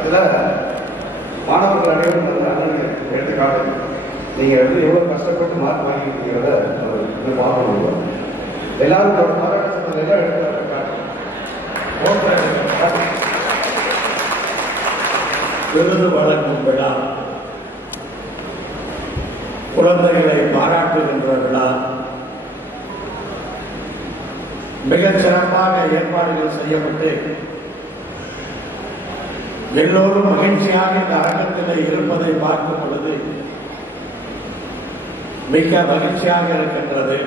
இதுல மாணவர்கள் அனைவரும் எடுத்துக்காட்டு நீங்க எவ்வளவு கஷ்டப்பட்டு மார்க் வாங்கிக்கிறத பார்க்க முடியும். எல்லாரும் பாராட்டு எல்லாம் எடுத்துக்காட்டு விருது வழங்கும் விழா, குழந்தைகளை பாராட்டுகின்ற விழா மிகச் சிறப்பாக ஏற்பாடுகள் செய்யப்பட்டு எல்லோரும் மகிழ்ச்சியாக இந்த அரங்கத்தில் இருப்பதை பார்க்கும் பொழுது மிக மகிழ்ச்சியாக இருக்கின்றது.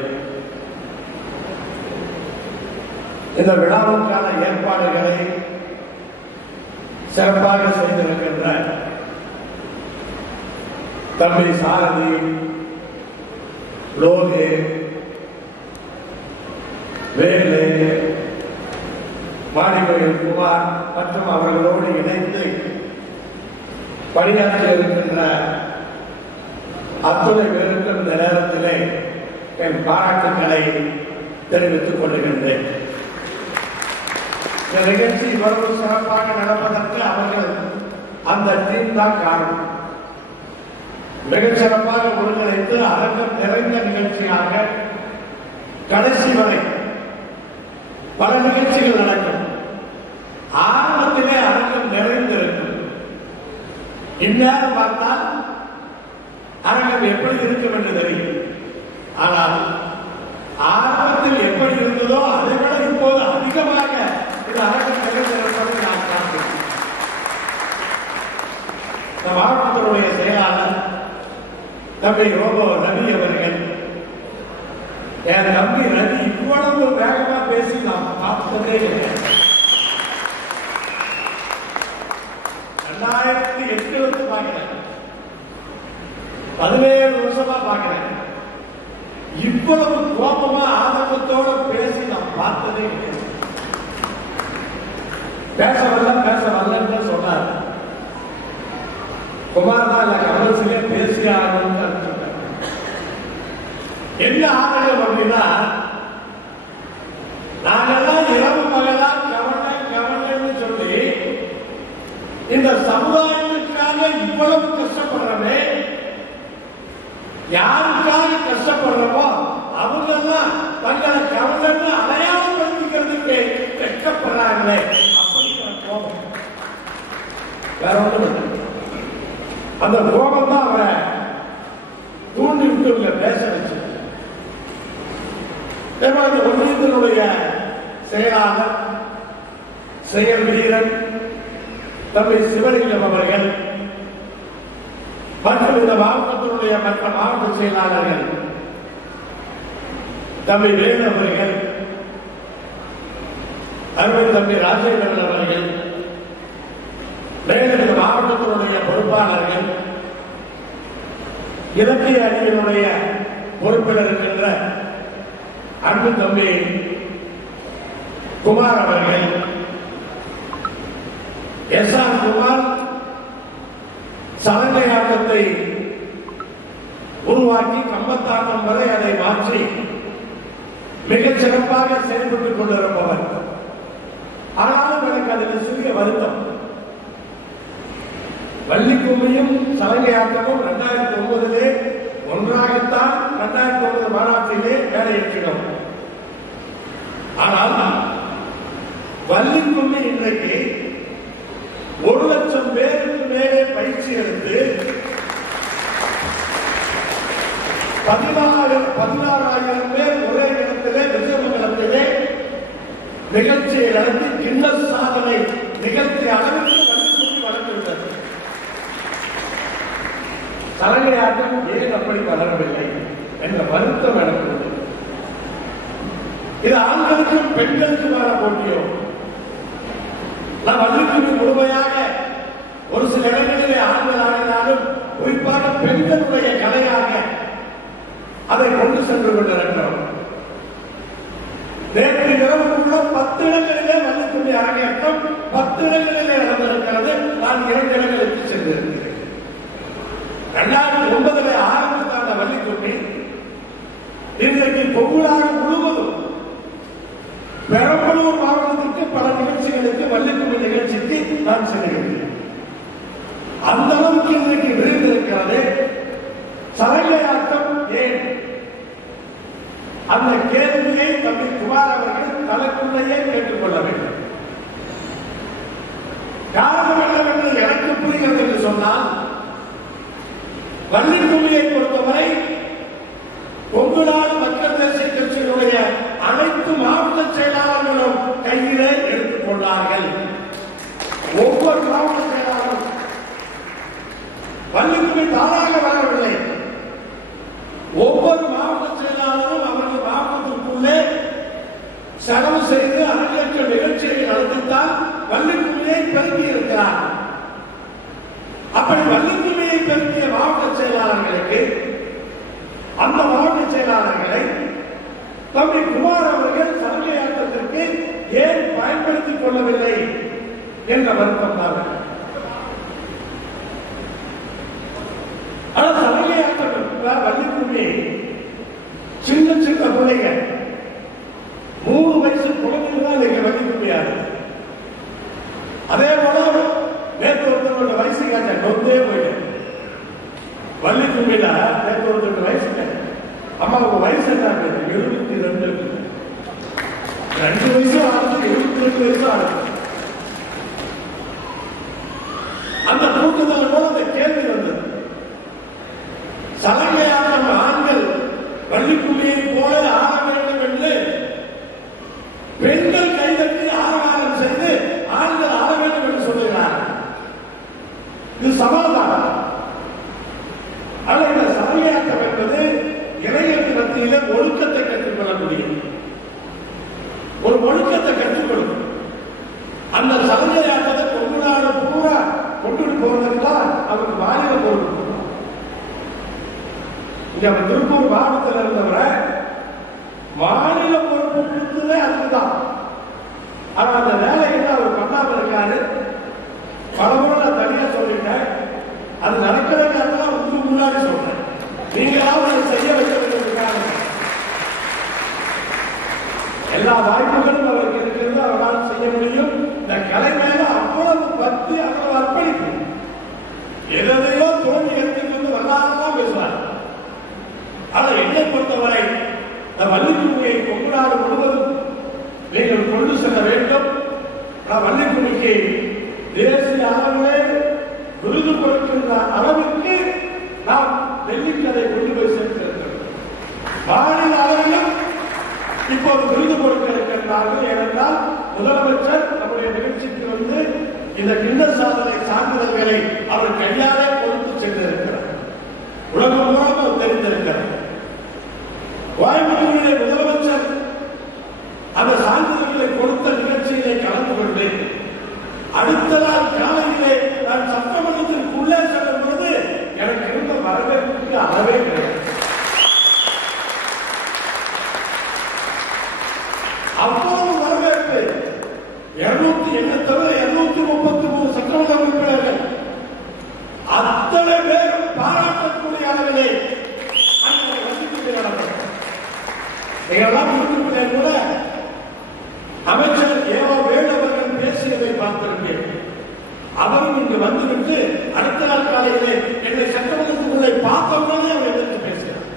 இந்த விழாவுக்கான ஏற்பாடுகளை சிறப்பாக செய்திருக்கின்ற தம்பி சாரதி, லோகே, வேலு, மாரிமொழியில் குமார் மற்றும் அவர்களோடு இணைந்து பணியாற்றி இருக்கின்ற அத்துணை பேருக்கும் இந்த நேரத்திலே என் பாராட்டுக்களை தெரிவித்துக் கொள்கின்றேன். இந்த நிகழ்ச்சி இவ்வளவு சிறப்பாக நடப்பதற்கு அவர்கள் அந்த டீம் தான் காரணம். மிகச் சிறப்பாக ஒருங்கிணைத்து அரங்கம் நிறைந்த நிகழ்ச்சியாக கடைசி வரை பல நிகழ்ச்சிகள் நடக்கும். ஆரம்பத்திலே அரங்கம் நிறைந்திருக்கும். இந்நேரம் பார்த்தால் அரங்கம் எப்படி இருக்கும் என்று தெரியும். ஆனால் ஆரம்பத்தில் எப்படி இருந்ததோ அதை விட இப்போது அதிகமாக இந்த அரங்கம் நிறைந்திருப்பதை நான் பார்க்கிறேன். இந்த மாவட்டத்தினுடைய செயலாளர் தம்பி ரோபோ ரவி அவர்கள், என் தம்பி ரவி இவ்வளவு வேகமா பேசி நான் பார்த்ததே இல்லை. 2008 பார்க்கிறேன், 17 வருஷமா பார்க்கிறேன். இவ்வளவு கோபமா ஆதங்கத்தோட பேசி நான் பார்த்ததே இல்லை. பேச வரலன்னு சொன்னார். குமார் தான் இல்ல கமல்சிங்க பேசி ஆகணும்னு சொன்னார். என்ன ஆதங்கம் அப்படின்னா, நாங்கெல்லாம் இரவு பகலா கவலைன்னு சொல்லி இந்த சமுதாயத்துக்காக இவ்வளவு கஷ்டப்படுறவே, யாருக்காக கஷ்டப்படுறவோ அவங்கெல்லாம் தங்களை கவலைன்னு அடையாளம் படுத்திக்கிறதுக்கு வெட்கப்படுறாங்களே அப்படிங்கிற கோபம். வேற ஒன்றும் அந்த கோபம் தான் அவரை தூண்டி விட்டு பேச வச்சு. ஒன்றியத்தினுடைய செயலாளர், செயல் வீரன் தம்பி சிவலிங்கம் அவர்கள் மற்றும் இந்த மாவட்டத்தினுடைய மற்ற மாவட்ட செயலாளர்கள் தம்பி வேலு அவர்கள், அருமை தம்பி ராஜேந்திரன் அவர்கள், மேலும் இந்த மாவட்டத்தினுடைய பொறுப்பாளர்கள், இலக்கிய அணியினுடைய பொறுப்பில் இருக்கின்ற அன்பு தம்பி குமார் அவர்கள், எஸ்.ஆர். குமார் சலங்கையாட்டத்தை உருவாக்கி கம்பத்தாட்டம் வரை அதை மாற்றி மிகச் சிறப்பாக செயல்பட்டுக் கொண்டிருப்பவர். ஆனாலும் எனக்கு அதில் சிறிய வருத்தம். வள்ளிக்கும்மியும் சலங்கையாட்டமும் 2009 ஒன்றாகத்தான் 2009 மாநாட்டிலே வேலையேற்றினோம். ஆனால் வள்ளிக்கும்மி இன்றைக்கு 1,00,000 பேருக்கு மேலே பயிற்சி எடுத்து 16,000 பேர் ஒரே இடத்திலே விஜயமங்கலத்திலே நிகழ்ச்சியை நடத்தி கின்னஸ் சாதனை நிகழ்த்திய அளவிற்கு வள்ளிக்கும்மி வளர்ந்துள்ளது. சலங்கையாட்டம் ஏன் அப்படி வளரவில்லை என்ற வருத்தம் எனக்கு உண்டு. இது ஆண்களுக்கும் பெண்களுக்குமான போட்டியோ? நான் வள்ளிக்கும்மி முழுமையாக ஒரு சில இடங்களிலே ஆண்கள் ஆடினாலும் குறிப்பாக பெண்களுடைய கலையாக அதை கொண்டு சென்று கொண்டிருக்கிறோம். நேற்று இரவுக்குள்ள 10 இடங்களிலே வள்ளிக்கும்மி அரங்கேற்றம் 10 இடங்களிலே நடந்திருக்கிறது. நான் 2 இடங்களுக்கு சென்றிருக்கிறேன். 2009 ஆரம்பித்த அந்த வள்ளிக்கும்மி இன்றைக்கு பொங்கலாக முழுவதும் பெரம்பலூர் மாவட்டத்திற்கு பல நிகழ்ச்சிகளுக்கு வள்ளிக்கும்மி நிகழ்ச்சிக்கு நான் செல்கிறேன். கேட்டுக்கொள்ள வேண்டும். காரணம் என்னவென்று எனக்கு புரிகிறது என்று சொன்னால், வள்ளிக்கும்மியை பொறுத்தவரை கொங்கு நாடு மக்கள் தேசிய கட்சியினுடைய அனைத்து மாவட்ட செயலாளர்களும் கையிலே எடுத்துக் கொண்டார்கள். ஒவ்வொரு மாவட்ட செயலாளரும் வள்ளிக்கும்மி தானாக வரவில்லை. ஒவ்வொரு மாவட்ட செயலாளரும் அவர்கள் மாவட்டத்திற்குள்ளே செலவு செய்து அரங்கேற்ற நிகழ்ச்சியை நடத்தித்தான் வள்ளிக்கும்மியை பெருக்கி இருக்கிறார். அப்படி வள்ளிக்கும்மியை பெருக்கிய மாவட்ட செயலாளர்களுக்கு அந்த மாவட்ட செயலாளர்களை தம்பி குமார் அவர்கள் சலுகையாட்டத்திற்கு ஏன் பயன்படுத்திக் கொள்ளவில்லை என்ற வருத்தம் தான். ஆனால் சலுகையாட்டம் வள்ளிக்கும்மி சின்ன சின்ன பிள்ளைங்க 3 வயசு குழந்தைங்க தான் நீங்க வள்ளிக்கும்மியாது. அதே போல நேற்று ஒருத்தரோட வயசு காட்ட நொந்தே போயிட்டு வள்ளிக்கும்மியில நேற்று ஒருத்தரோட வயசு அம்மாவுக்கு வயசு என்ன 72. 2 வயசு ஆகுது, 72 வயசு ஆகுது. அந்த கூட்டத்தில் கூட அந்த கேள்வி வந்தது, சலங்கையாட்டம் ஆண்கள் வள்ளிக்கும்மியை போல ஆட வேண்டும் என்று பெண்கள் கைதட்டி ஆரவாரம் செய்து ஆண்கள் ஆட வேண்டும் என்று சொல்லுகிறார். இது சமாதானம் அல்ல. இந்த சலங்கையாட்டம் என்பது இளைஞர் மத்தியில ஒழுக்கத்தை கற்றுக்கொள்ள முடியும். ஒரு ஒழுக்கத்தை கற்றுக் கொடுக்கும். அந்த சலங்கையாட்டத்தை கொங்கு நாடு பூரா கொண்டுட்டு போறதுதான் அவருக்கு மாநில பொறுப்பு. இங்க திருப்பூர் மாவட்டத்தில் இருந்தவரை மாநில பொறுப்பு கொடுத்ததே அதுதான். ஆனா அந்த வேலைகளை அவர் பண்ணாம இருக்காரு. பலமுறை நான் தனியா சொல்லிட்டேன். அது நடக்கிறதுக்காக உங்களுக்கு முன்னாடி சொல்றேன். நீங்களாவது அதை செய்ய வைக்க வேண்டும். எல்லா வாய்ப்புகளும் அவருக்கு இருக்கிறது, அவரால் செய்ய முடியும். இந்த கலை மேல அவ்வளவு பக்தி, அவ்வளவு அர்ப்பணிப்பு. எதையோ தோல்வி எடுத்துக்கொண்டு வரலாறுதான் பேசுவார். ஆனா என்னை பொறுத்தவரை இந்த வள்ளிக்கும்மியை கொங்கு நாடு முழுவதும் நீங்கள் கொண்டு செல்ல வேண்டும். வள்ளிக்கும்மிக்கு தேசிய அளவிலே விருது கொடுக்கின்ற அளவுக்கு நாம் டெல்லிக்கு அதை கொண்டு போய் சேர்த்திருக்கிறோம். மாநில அளவிலும் இப்போது விருது கொடுக்க இருக்கின்றார்கள். ஏனென்றால் முதலமைச்சர் நம்முடைய நிகழ்ச்சிக்கு வந்து இந்த கின்னஸ் சாதனை சான்றிதழ்களை அவர் கையாலே கொடுத்து சென்றிருக்கிறார். உலகம் முழுவதும் தெரிந்திருக்கிறார். கோயம்புத்தூரிலே முதலமைச்சர் அந்த சான்றிதழ்களை கொடுத்த நிகழ்ச்சியிலே கலந்து கொண்டு அடுத்த நாள் காலையிலே நான் சட்டமன்றத்திற்குள்ளே செல்லும் பொழுது எனக்கு இருந்த வரவேற்புக்கு அளவே கிடையாது. அவ்வளவு வரவேற்பு. 233 சட்டமன்ற உறுப்பினர்கள் அத்தனை பேரும் பாராட்டக்கூடிய அளவிலே கூட அமைச்சர் ஏவோ வேலு அவர்கள் பேசியதை பார்த்திருப்பேன். அவரும் இங்கு வந்துவிட்டு அடுத்த நாள் காலையிலே என்னை சட்டமன்றத்திற்குள்ளே பார்த்தவுடனே அவர் எதிர்த்து பேசுகிறார்.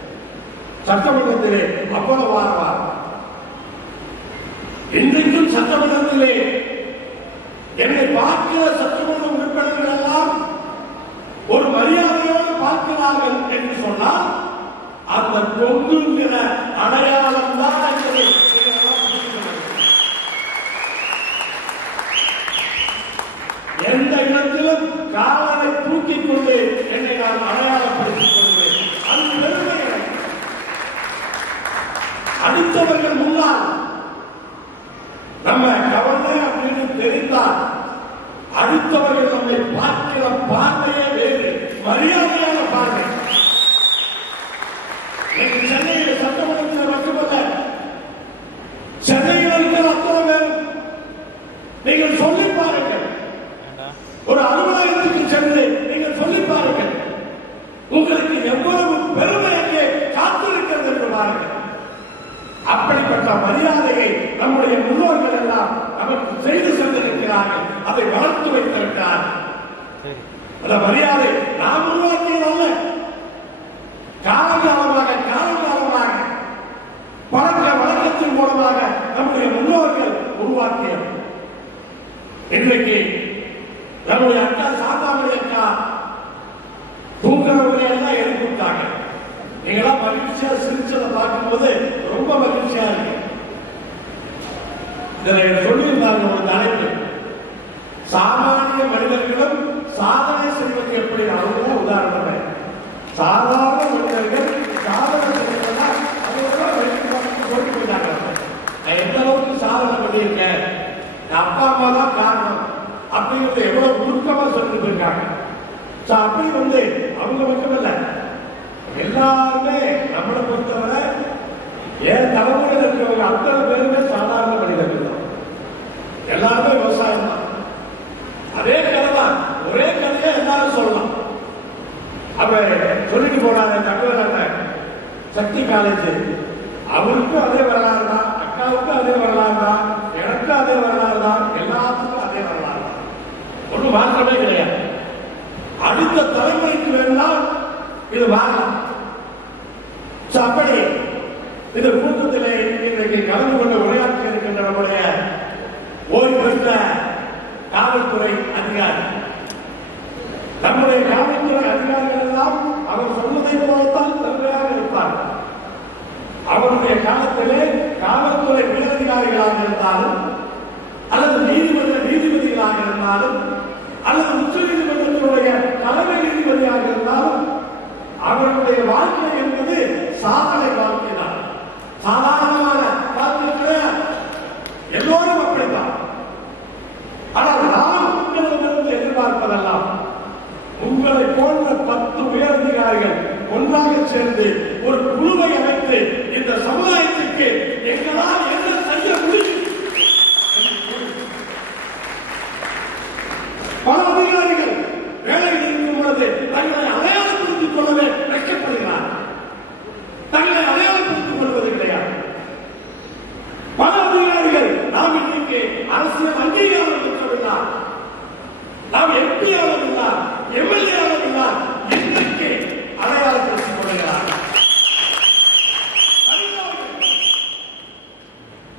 சட்டமன்றத்திலே அவ்வளவு ஆர்வம். இன்றைக்கும் சட்டமன்றத்திலே என்னை பார்க்கிற சட்டமன்ற உறுப்பினர்கள் எல்லாம் ஒரு மரியாதையோடு பார்க்கிறார்கள் என்று சொன்னால் அந்த கொங்குங்கிற அடையாளம் தான் என்பதை எந்த இடத்திலும் காலனை தூக்கிக் கொண்டு என்னை நான் அடையாளப்படுத்திக் கொள்வேன். அது பெருமை. அடுத்தவர்கள் முன்னால் நம்ம கவலை அப்படின்னு தெரிந்தால் அடுத்தவர்கள் நம்மை பார்க்கிற பார்வையே வேறு, மரியாதையான பார்வை. சென்னையில் சட்டமன்றத்தில் மட்டுமல்ல, சென்னையில் இருக்கிற அத்தனை பேரும் நீங்கள் சொல்லி பாருங்கள். ஒரு அலுவலகத்துக்கு சென்று நீங்கள் சொல்லி பாருங்கள். உங்களுக்கு எவ்வளவு பெருமை அங்கே காத்திருக்கிறது என்று பாருங்கள். அப்படிப்பட்ட மரியாதையை நம்முடைய முன்னோர்கள் எல்லாம் நமக்கு செய்து சென்றிருக்கிறார்கள். அதை வளர்த்து வைத்திருக்கிறார்கள். அந்த மரியாதை நாம் உருவாக்கியதல்ல. காலகாலமாக பழக்க வழக்கத்தின் மூலமாக நம்முடைய முன்னோர்கள் உருவாக்கி இன்றைக்கு நம்முடைய அக்கா சாந்தாமணி அக்கா தூங்குறவங்க எல்லாம் எழுப்பிட்டாங்க. நீங்களாம் மகிழ்ச்சியா சிரிச்சதை பார்க்கும்போது ரொம்ப மகிழ்ச்சியா இருக்கு. இதில் சொல்லியிருந்தாங்க ஒரு தலைப்பு, சாமானிய மனிதர்களும் சாதனை செய்வது எப்படி. அவங்க உதாரணம், சாதாரண மனிதர்கள் சாதனை செய்வதா போயிட்டாங்க. நான் எந்த அளவுக்கு சாதனை பண்ணியிருக்கேன், அப்பா அம்மா தான் காரணம் அப்படிங்கிறது எவ்வளவு உருக்கமா சொல்லிட்டு இருக்காங்க. அப்படி அவங்க மட்டும் இல்ல, எல்லாருமே நம்மளை பொறுத்தவரை ஏன் தலைமுறையில் இருக்கிறவங்க அத்தனை பேருமே சாதாரண மனிதர்கள் தான். எல்லாருமே விவசாயம் தான். அதே கதை தான், ஒரே கதையை எல்லாரும் சொல்லலாம். அப்ப சொல்லிட்டு போனாங்க தகவல் சக்தி காலேஜ், அவருக்கும் அதே வரலாறு தான், அக்காவுக்கும் அதே வரலாறு தான், எனக்கும் அதே வரலாறு தான், எல்லாத்துக்கும் அதே வரலாறு தான். ஒன்றும் மாற்றமே கிடையாது. அடுத்த தலைமுறைக்கு வேண்டாம் இது வாங்கலாம். அப்படி இந்த கூட்டத்திலே இன்றைக்கு கலந்து கொண்டு உரையாற்றி இருக்கின்ற நம்முடைய ஓய்வு பெற்ற காவல்துறை அதிகாரி, நம்முடைய காவல்துறை அதிகாரிகள் எல்லாம் அவர் சொன்னதை போலத்தான் திறமையாக இருப்பார். அவருடைய காலத்திலே காவல்துறை உயரதிகாரிகளாக இருந்தாலும் அல்லது நீதிபதிகளாக இருந்தாலும் அல்லது உச்ச நீதிமன்றத்தினுடைய தலைமை நீதிபதியாக இருந்தாலும் அவர்களுடைய வாழ்க்கை என்பது சாதனை வாழ்க்கை தான். சாதாரணமான வாழ்க்கை எல்லோரும் அப்படித்தான். ஆனால் நாம் உங்களிடமிருந்து எதிர்பார்ப்பதெல்லாம் உங்களை போன்ற 10 உயரதிகாரிகள் ஒன்றாக சேர்ந்து ஒரு குழுவை அமைத்து இந்த சமுதாயத்திற்கு எங்களால் என்ன செய்ய முடியும். பல அதிகாரிகள் வேலையில் இருக்கும் பொழுது தங்களை அடையாளப்படுத்திக் கொள்ளவே வைக்கப்படுகிறார். தங்களை அடையாளப்படுத்திக் கொள்வது கிடையாது. பல அதிகாரிகள் நாம் இன்னைக்கு அரசியல் அங்கீகாரம் பெற்றவில்லை, நாம் எம்பி ஆளவில்லை, எம்எல்ஏ ஆளவில்லை, இன்றைக்கு அடையாளப்படுத்திக் கொள்கிறார்.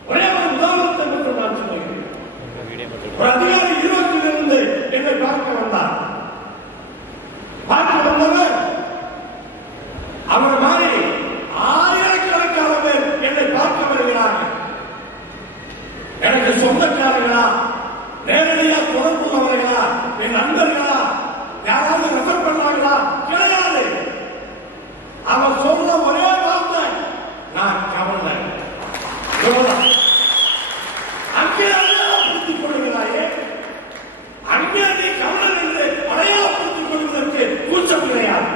ஒரே ஒரு உதாரணத்தை மட்டும் நான் சொல்லுகிறேன். ஒரு அதிகாரி ஈரோட்டிலிருந்து என்னை பார்க்க வந்தார். பார்க்க வந்தவர் அவர் மாதிரி ஆயிரக்கணக்கான பேர் என்னை பார்க்க வருகிறார்கள். எனக்கு சொந்தக்காரர்களா, நேரடியா தொடர்புள்ளவர்களா, என் நண்பர்களா, யாராவது ரெஃபர் பண்ணாங்களா? கிடையாது. அவர் சொல்ற ஒரே வார்த்தை, நான் கவலை. அங்கே அடையாளப்படுத்திக் கொள்கிறாயே, அங்கே நீ கவலை என்று அடையாளப்படுத்திக் கொள்வதற்கு கூச்சம் கிடையாது.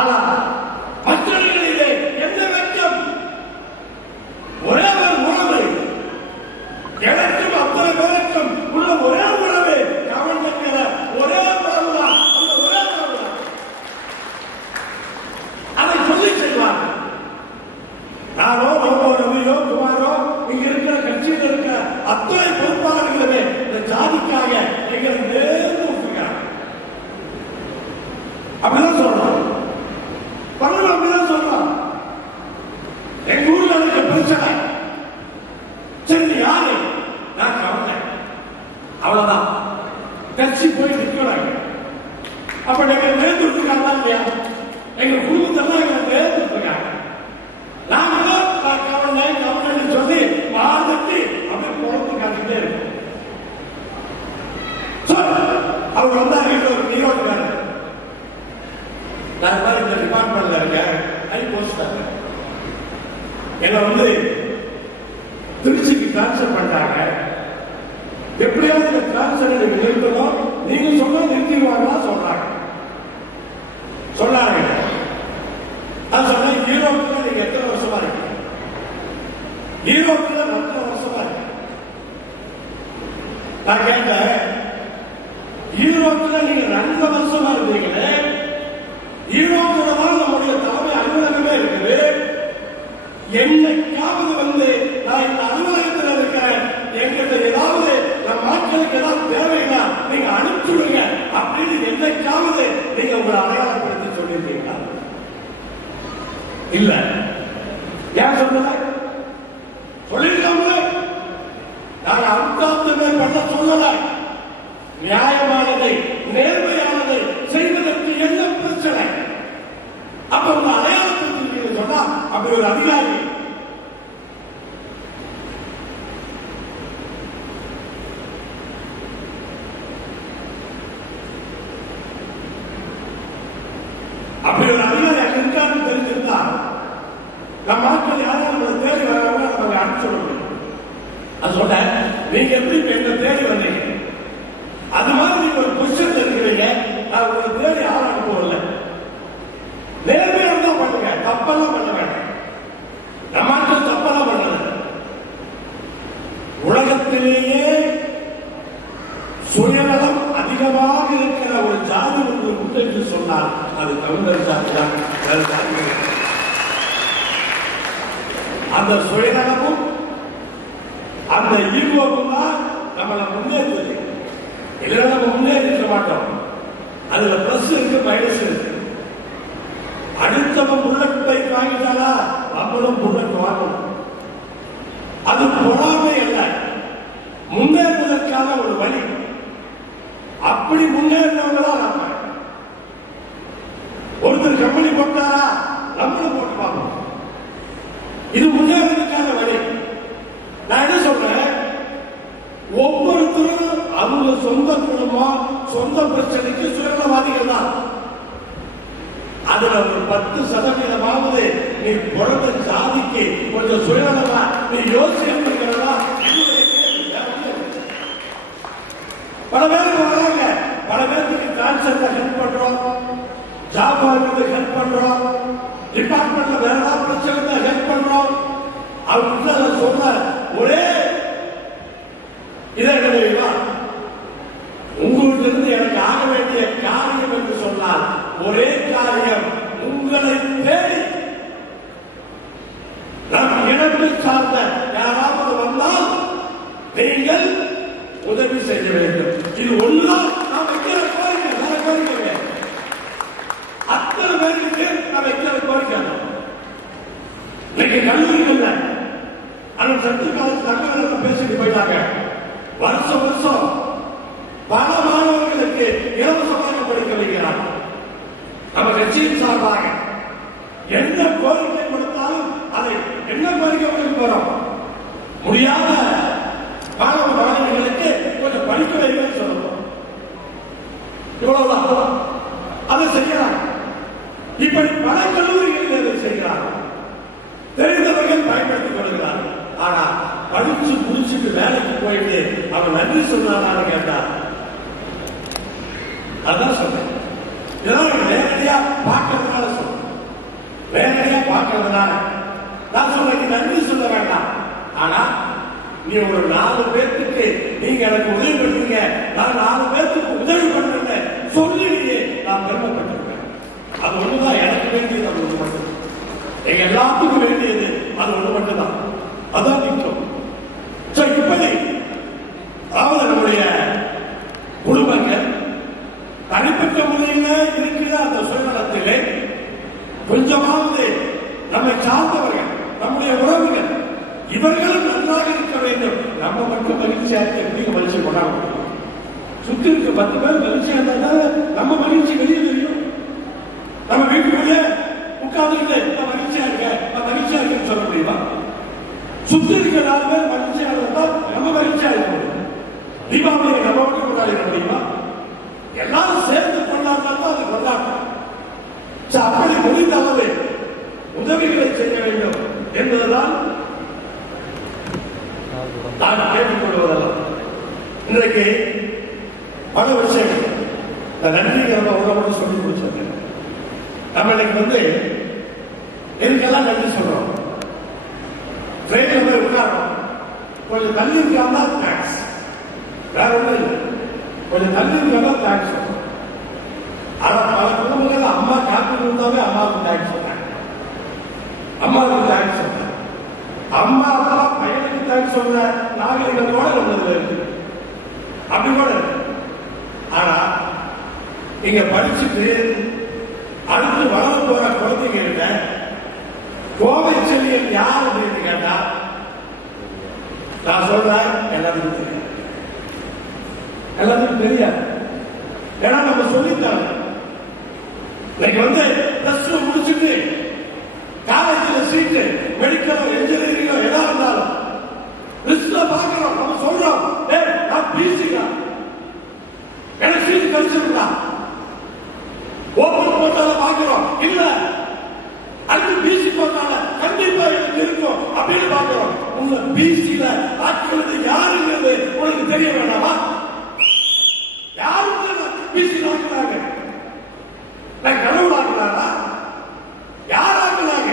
ஆனால் மற்றவர்களிலே எந்த வெட்கம்? ஒரே ஒரு உறவு, எனக்கும் அத்தனை பேருக்கும் உள்ள ஒரே உறவு, கவல் என்கிற ஒரே உறவு தான். அந்த ஒரே உறவு தான் அதை சொல்லி செய்வார்கள். நானோ ரவியோ குமாரோ இங்க இருக்கிற கட்சியில் இருக்கிற அத்தனை பொறுப்பாளர்களுமே இந்த ஜாதிக்காக எங்களை நேர்ந்து விட்டுருக்காங்க. அப்படிதான் சொல்றோம், பரவாயில்ல, அப்படிதான் சொல்றோம். எங்க ஊர்ல இருக்க பிரச்சனை, சரி யாரு? நான் கவலை, அவ்வளவுதான். கட்சி போய் நிற்கிறாங்க. அப்ப நீங்க நேர்ந்து விட்டுருக்காங்களா இல்லையா? எங்க குடும்பத்தெல்லாம் எங்களை நேர்ந்து விட்டுருக்காங்க. நாங்களும் கவலை கவலைன்னு சொல்லி வாழ்ந்துட்டு அப்படியே குழந்தை காட்டிட்டே இருக்கோம். அவர் வந்தார், ஈரோட்டுக்காரு. நான் மாதிரி இந்த டிபார்ட்மெண்ட்ல இருக்கேன், ஹை போஸ்ட். என்ன திருச்சிக்கு டிரான்ஸ்பர் பண்றாங்க. எப்படியாவது இந்த டிரான்ஸ்பர் நிறுத்தணும், நீங்க சொன்னா நிறுத்திடுவாங்களா சொல்றாங்க. சொன்னாங்க. நான் சொன்னேன், ஈரோட்டுல நீங்க எத்தனை வருஷமா இருக்கீங்க? ஈரோட்டுல 2 வருஷமா இருக்கு. நான் கேட்டேன், ஈரோட்டுல நீங்க 2 வருஷமா இருந்தீங்களே, ஈரோட்டுல தான் நம்முடைய தலைமை அலுவலகமே இருக்குது. என்னைக்காவது நான் இந்த அலுவலகத்தில் இருக்கிறேன், எங்கிட்ட ஏதாவது நம் மக்களுக்கு ஏதாவது தேவைன்னா நீங்க அனுப்பிச்சுடுங்க அப்படின்னு என்னைக்காவது நீங்க உங்களை அடையாளப்படுத்தி சொல்லியிருக்கீங்களா? இல்ல. ஏன் சொல்ல சொல்லிருக்காங்க? நான் அர்த்தாந்தமே பண்ண சொல்லல. நியாயமானதை நேர்மையானதை செய்வதற்கு என்ன பிரச்சனை? அப்ப உங்க அடையாளத்தை சொன்னா அப்படி ஒரு அதிகாரி அங்க இருக்கான்னு தெரிஞ்சிருந்தா நம்ம ஆட்கள் யாரும் நம்மளை தேடி வராங்க நம்ம அனுப்பிச்சு அது சொல்ல நீங்க எப்படி எங்களை தேடி வந்தீங்க? அது மாதிரி நீங்க ஒரு கொஸ்டின் இருக்கிறீங்க. நான் உங்களை தேடி யாரும் அனுப்பவில்லை. நேர்மையாக தான் பண்ணுங்க, தப்பெல்லாம் பண்ண வேண்டாம். நம்ம ஆட்கள் தப்பெல்லாம் பண்ணல. உலகத்திலேயே சுயநலம் அதிகமாக இருக்கிற ஒரு ஜாதி ஒன்று உண்டு என்று சொன்னால் அது தமிழர் ஜாதி தான். அந்த சுயநலமும் அந்த ஈகோவும் தான் நம்மளை முன்னேற்றது. இல்லைன்னா நம்ம முன்னேற்ற மாட்டோம். அதுல பிளஸ் இருக்கு, மைனஸ் இருக்கு. அடுத்தவன் புல்லட் பைக் வாங்கிட்டாலா நம்மளும் புல்லட் வாங்கணும். அது பொறாமை அல்ல, முன்னேறுவதற்கான ஒரு வழி. அப்படி முன்னேறினவங்களா நம்ம. ஒருத்தர் கம்பெனி போட்டாரா நம்மளும் போட்டு பார்ப்போம். இது முன்னேறுவதற்கான வழி. நான் என்ன சொல்றேன், ஒவ்வொருத்தரும் அவங்க சொந்த குடும்பம் சொந்த பிரச்சனைக்கு சுயநலவாதிகள் தான். அதுல ஒரு 10% நீ பிறந்த ஜாதிக்கு கொஞ்சம் சுயநலமா நீ யோசிக்கிறதா? பல பேர் வராங்க, பல பேருக்கு டிரான்ஸ்ஃபர்ல ஹெல்ப் பண்றோம், ஜாப் வாங்குறதுக்கு ஹெல்ப் பண்றோம், டிபார்ட்மெண்ட்ல வேற ஏதாவது பிரச்சனை ஹெல்ப் பண்றோம். அவங்க சொன்ன ஒரே இதை உங்களுக்கு இருந்து எனக்கு ஆக வேண்டிய காரியம் என்று சொன்னால் ஒரே காரியம், உங்களை தேடி நம் இனத்தை சார்ந்த யாராவது வந்தால் நீங்கள் உதவி செய்ய வேண்டும். இது ஒன்றுதான் நாம் வைக்கிற கோரிக்கை. அத்தனை பேருக்கு நாம் வைக்கிற கோரிக்கை. இன்னைக்கு கல்லூரிகள் அந்த சர்டிபிகேட் தகவல் பேசிட்டு போயிட்டாங்க. வருஷம் வருஷம் பல மாணவர்களுக்கு இலவசமாக படிக்க வைக்கிறார். நம்ம கட்சியின் சார்பாக என்ன கோரிக்கை கொடுத்தாலும் அதை என்ன கோரிக்கை போறோம், முடியாத மாணவ மாணவர்களுக்கு கொஞ்சம் படிக்க வைக்கணும்னு சொல்லணும். இவ்வளவுதான் அதை செய்யறாங்க. இப்படி பல கல்லூரிகள் அதை செய்கிறார்கள். தெரிந்தவர்கள் பயன்படுத்திக் கொள்கிறார்கள். ஆனா படிச்சு முடிச்சுட்டு வேலைக்கு போயிட்டு அவன் நன்றி சொன்னான்னு கேட்டார். அதான் சொல்றேன். இதெல்லாம் நேரடியா பார்க்கறதுனால சொல்றேன். நேரடியா பார்க்கறதுனால நான் சொல்றேன், நன்றி சொல்ல வேண்டாம். ஆனா நீ ஒரு 4 பேருக்கு நீங்க எனக்கு உதவி பண்ணுங்க, நான் 4 பேருக்கு உதவி பண்றேன் சொல்லியே நான் பெருமைப்பட்டிருக்கேன். அது ஒண்ணுதான் எனக்கு வேண்டியது. அது ஒண்ணு மட்டும் எங்க எல்லாத்துக்கும் வேண்டியது அது ஒண்ணு மட்டும்தான். அதான் நிற்கும். இப்படி அதாவது நம்முடைய குடும்பங்கள் தனிப்பட்ட முறையில இருக்கிற அந்த சுயநலத்திலே கொஞ்சமாவது நம்மை சார்ந்தவர்கள், நம்முடைய உறவுகள், இவர்களும் நன்றாக இருக்க வேண்டும். நம்ம மட்டும் மகிழ்ச்சியா இருக்க மகிழ்ச்சி கொண்டாட முடியும். சுத்தி இருக்க 10 பேர் மகிழ்ச்சியா இருந்தாலும் நம்ம மகிழ்ச்சி வெளியே தெரியும். நம்ம வீட்டுக்குள்ளே உட்கார்ந்து நான் மகிழ்ச்சியா இருக்கேன், நான் மகிழ்ச்சியா இருக்கேன்னு சொல்ல முடியுமா? சுத்தி இருக்கிற 4 பேர் மகிழ்ச்சியா இருந்தா நம்ம மகிழ்ச்சியா இருக்க முடியும். தீபாவளியை நம்ம மட்டும் கொண்டாடிட முடியுமா? எல்லாரும் சேர்ந்து கொண்டாடினா அது கொண்டாட்டம். அப்படி முடிந்த அளவு உதவிகளை செய்ய வேண்டும் என்பதுதான் நான் கேட்டுக்கொள்வதெல்லாம். இன்றைக்கு பல விஷயங்கள் நன்றிங்கிறத உறவோடு சொல்லி முடிச்சிருக்கேன். நம்ம இன்னைக்கு எதுக்கெல்லாம் நன்றி சொல்றோம். ட்ரெயின்ல போய் உட்காரோம், கொஞ்சம் தள்ளி இருக்காம தேங்க்ஸ், வேற ஒன்றும் இல்லை. கொஞ்சம் தள்ளி இருக்காம தேங்க்ஸ் சொல்றோம். ஆனா பல குடும்பங்கள் அம்மா காப்பி கொடுத்தாவே அம்மாவுக்கு தேங்க்ஸ் சொல்றாங்க, அம்மாவுக்கு தேங்க்ஸ் சொல்றாங்க. அம்மா தான் பையனுக்கு தேங்க்ஸ் சொல்ற நாகரிகத்தோட ஒன்று இருக்கு, அப்படி கூட இருக்கு. ஆனா நீங்க படிச்சுட்டு அடுத்து வளர போற குழந்தைங்க கோவை செல்லியன் யார் அப்படின்னு கேட்டா நான் சொல்றேன், எனது எல்லாத்துக்கும் தெரியாது. ஏன்னா நம்ம சொல்லித்தாங்க. இன்னைக்கு பிளஸ் டூ முடிச்சுட்டு காலேஜில் சீட்டு மெடிக்கலோ இன்ஜினியரிங்கோ எதா இருந்தாலும் லிஸ்ட்ல பாக்குறோம். நம்ம சொல்றோம் நான் பிசிக்கா எனக்கு சீட்டு கிடைச்சிருந்தா ஓபன் போட்டால பாக்குறோம். இல்ல அடுத்து பிசி போட்டால கண்டிப்பா எனக்கு இருக்கும் அப்படின்னு பாக்குறோம். உங்க பிசில ஆட்கிறது யாருங்கிறது உனக்கு தெரிய வேண்டாமா? யாருக்கு பிசி ஆக்குறாங்க? கடவுள் ஆக்குறாரா? யார் ஆக்குறாங்க?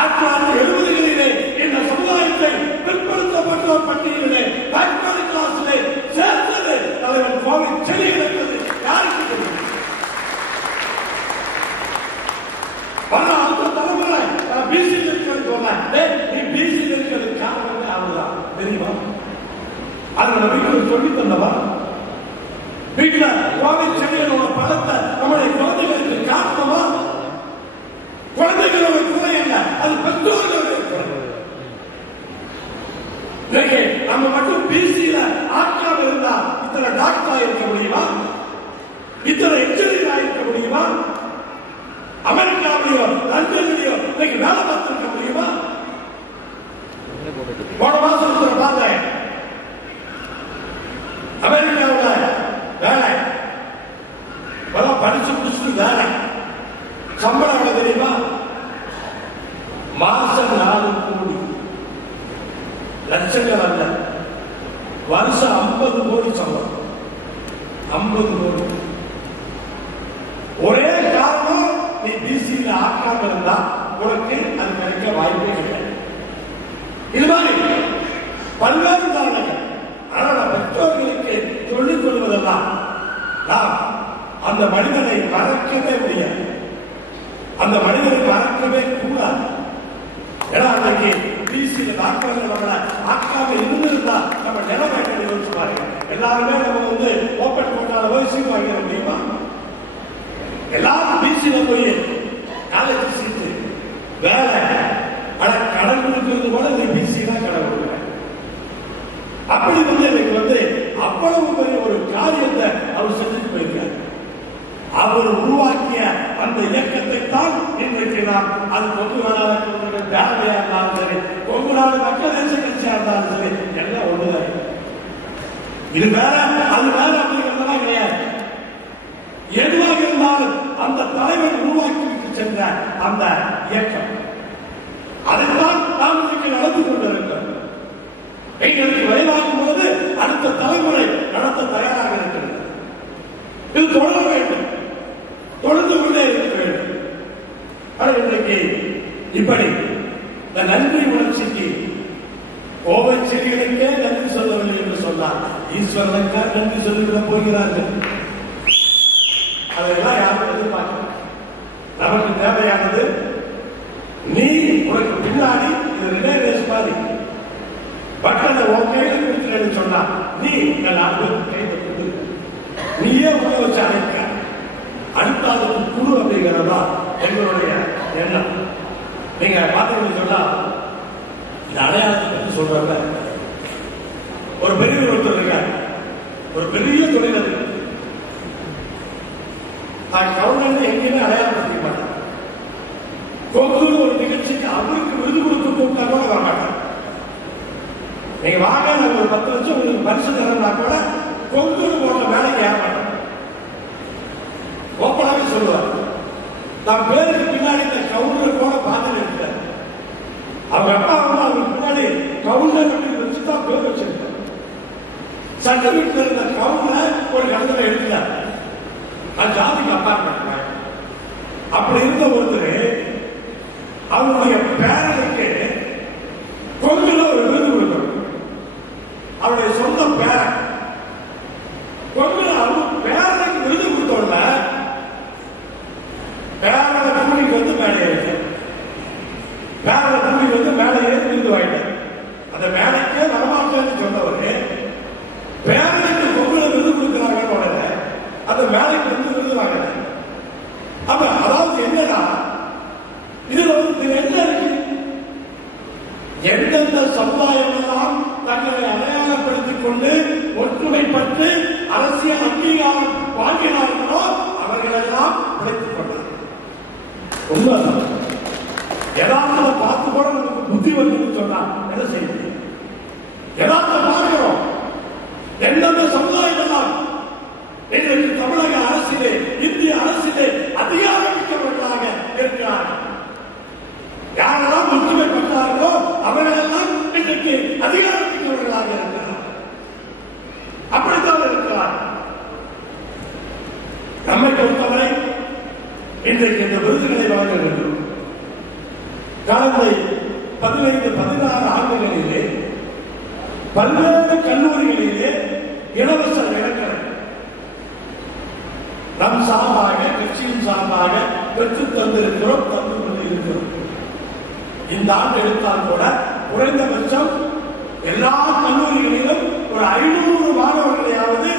1970களிலே இந்த சமுதாயத்தை பிற்படுத்தப்பட்டோர் பட்டியலிலே பேக்வர்ட் கிளாஸிலே சேர்ந்தது தலைவர் கோவிந்த் செடிகிறது. யாருக்கு தெரியும்? அடுத்த தலைமுறை பிசி இருக்கிறது சொன்னேன். நீ பிசி இருக்கிறது காரணம் அவர்தான் தெரியுமா? அதை வீட்டில் சொல்லி தந்தவா? வீட்டில் கோவிந்த் செடியோட படத்தை நம்முடைய குழந்தைகளுக்கு காரணமா? குழந்தைகளோட குறை என்ன? அது பெற்றோர்களுடைய குறை. இன்னைக்கு நம்ம மட்டும் பிசியில ஆட்காம இருந்தா இத்தனை டாக்டரா இருக்க முடியுமா? இத்தனை இன்ஜினியரா இருக்க முடியுமா? அமெரிக்காவிலேயோ லண்டன்லயோ இன்னைக்கு வேலை பார்த்துருக்க முடியுமா? போன மாசம் பார்த்தேன் அமெரிக்காவில் வேலை படிச்சு முடிச்சுட்டு வேலை சம்பளம் எவ்வளவு தெரியுமா? மாசம் 4 கோடி. லட்சங்கள் அல்ல, வருஷம் 50 கோடி சம்பளம். 50 கோடி. ஒரே காரணம் நீ பிசியில ஆக்காம இருந்தா உனக்கு அது கிடைக்க வாய்ப்பே கிடையாது. இது மாதிரி பல்வேறு காரணங்கள். ஆனால் பெற்றோர்களுக்கு சொல்லிக் கொள்வதெல்லாம் நாம் அந்த மனிதனை மறக்கவே முடியாது. அந்த மனிதனை மறக்கவே கூடாது. ஏன்னா அன்றைக்கு பிசியில டாக்டர்கள் நம்மளை ஆக்காம இருந்திருந்தா நம்ம நிலைமை யோசிச்சு பாருங்க. எல்லாருமே நம்ம ஓபன் போட்டால போய் சீட் வாங்கிட முடியுமா? எல்லாரும் பிசியில போய் காலேஜ் சீட்டு வேலை கடன் கொடுக்கிறது போல நீ பிசி தான் கடன் கொடுக்குற. அப்படி எனக்கு அவ்வளவு பெரிய ஒரு காரியத்தை அவர் செஞ்சுட்டு போயிருக்காரு. அவர் உருவாக்கிய அந்த இயக்கத்தை தான் இன்றைக்கு நாம் அது கொங்கு நாடு தேவையா இருந்தாலும் சரி, கொங்கு நாடு மக்கள் தேச கட்சியா இருந்தாலும் சரி, எல்லாம் ஒண்ணுதான். இது வேற அது வேற அப்படிங்கிறதெல்லாம் கிடையாது. எதுவாக இருந்தாலும் அந்த தலைவர் உருவாக்கி சென்ற அந்த இயக்கம் அதைத்தான் நாம் இன்றைக்கு நடந்து கொண்டிருக்கிறோம். எங்களுக்கு வயதாகும் போது அடுத்த தலைமுறை நடத்த தயாராக இருக்கிறது. இது தொடர வேண்டும், தொடர்ந்து கொண்டே இருக்க வேண்டும். இன்றைக்கு இப்படி இந்த நன்றி உணர்ச்சிக்கு கோவில் செடிகளுக்கே நன்றி சொல்லவில்லை என்று சொன்னார். ஈஸ்வரனுக்கா நன்றி சொல்லிவிட போகிறார்கள். அதெல்லாம் யாரும் எதிர்பார்க்க. நமக்கு தேவையானது நீ உனக்கு பின்னாடி இது ரிலே ரேஸ் மாதிரி பட்டனை உன் கையில கொடுக்கிறேன்னு சொன்னா நீ என் அன்புக்கு கையில கொடுத்து நீயே உள்ள வச்சு அழைக்க அடுத்தாது குழு அப்படிங்கிறதா எங்களுடைய எண்ணம். நீங்க பார்த்தீங்கன்னு சொன்னா இந்த அடையாளத்தை பற்றி சொல்றாங்க. ஒரு பெரிய ஒருத்தர் இருக்காங்க, ஒரு பெரிய தொழிலதிபர். கவர்மெண்ட் எங்கேயுமே அடையாளம் பற்றிக்க மாட்டாங்க. கொங்கு ஒரு நிகழ்ச்சிக்கு அவருக்கு விருது கொடுத்து கூப்பிட்டா கூட வரமாட்டாங்க. நீங்க வாங்க நாங்க ஒரு 10 லட்சம் உங்களுக்கு பரிசு தரா கூட கொங்கு போன்ற வேலைக்கு ஏறமாட்டாங்க. ஓப்பனாவே சொல்லுவாங்க. நான் பேருக்கு பின்னாடி இந்த கவுண்டர் கூட பார்த்து இருக்கிறேன். அவங்க அப்பா அவங்களுக்கு முன்னாடி கவுண்டர் வச்சுதான் பேர் வச்சிருக்காங்க. சர்டிபிகேட் இருந்த கவுண்டர் ஒரு இடத்துல எடுக்கிறார். அது ஜாதிக்கு அப்பாற்பட்ட அப்படி இருந்த ஒருத்தர் அவருடைய பேரனுக்கு கொங்குல ஒரு விருது கொடுக்கணும். அவருடைய சொந்த பேரன் கொங்குல அவர் பேரனுக்கு விருது கொடுத்தோட பேரனை தம்பிக்கு மேலே இருக்கு. பேரனை தம்பிக்கு மேலேயே விருது வாங்கிட்டார். அந்த மேலைக்கே வரமாட்டேன்னு சொன்னவரு பேரனுக்கு கொங்குல விருது கொடுக்கிறாங்க உடனே அந்த மேலைக்கு விருது வாங்கினார். அப்ப அதாவது என்னன்னா இதுல என்ன இருக்கு? எந்தெந்த சமுதாயம் எல்லாம் தங்களை அடையாளப்படுத்திக் கொண்டு முன்னிலைப்படுத்தி அரசியல் அங்கீகாரம் வாங்கினார்களோ அவர்களெல்லாம் பிழைத்துக் கொண்டார்கள். உண்மைதான். ஏதாவது பார்த்து கூட நமக்கு புத்தி வந்து சொன்னா என்ன செய்ய? ஏதாவது பார்க்கிறோம். எந்தெந்த சமுதாயமெல்லாம் இன்றைக்கு தமிழக அரசிலே இந்திய அரசிலே அதிகாரமிக்கவர்களாக இருக்கிறார்கள். யாரெல்லாம் ஒற்றுமை பெற்றார்களோ அவர்களெல்லாம் இன்றைக்கு அதிகாரமிக்கவர்களாக இருக்கிறார்கள். அப்படித்தான் இருக்கிறார். நம்மை பொறுத்தவரை இன்றைக்கு இந்த விருதுகளை வழங்க வேண்டும். கடந்த 15-16 ஆண்டுகளிலே பல்வேறு கல்லூரிகளிலே இலவச நிலக்கடை நம் சார்பாக கட்சியின் சார்பாக பெற்று தந்திருக்கிறோம், தந்து கொண்டிருக்கிறோம். இந்த ஆண்டு எடுத்தால் கூட குறைந்தபட்சம் எல்லா கல்லூரிகளிலும் ஒரு 500 மாணவர்களையாவது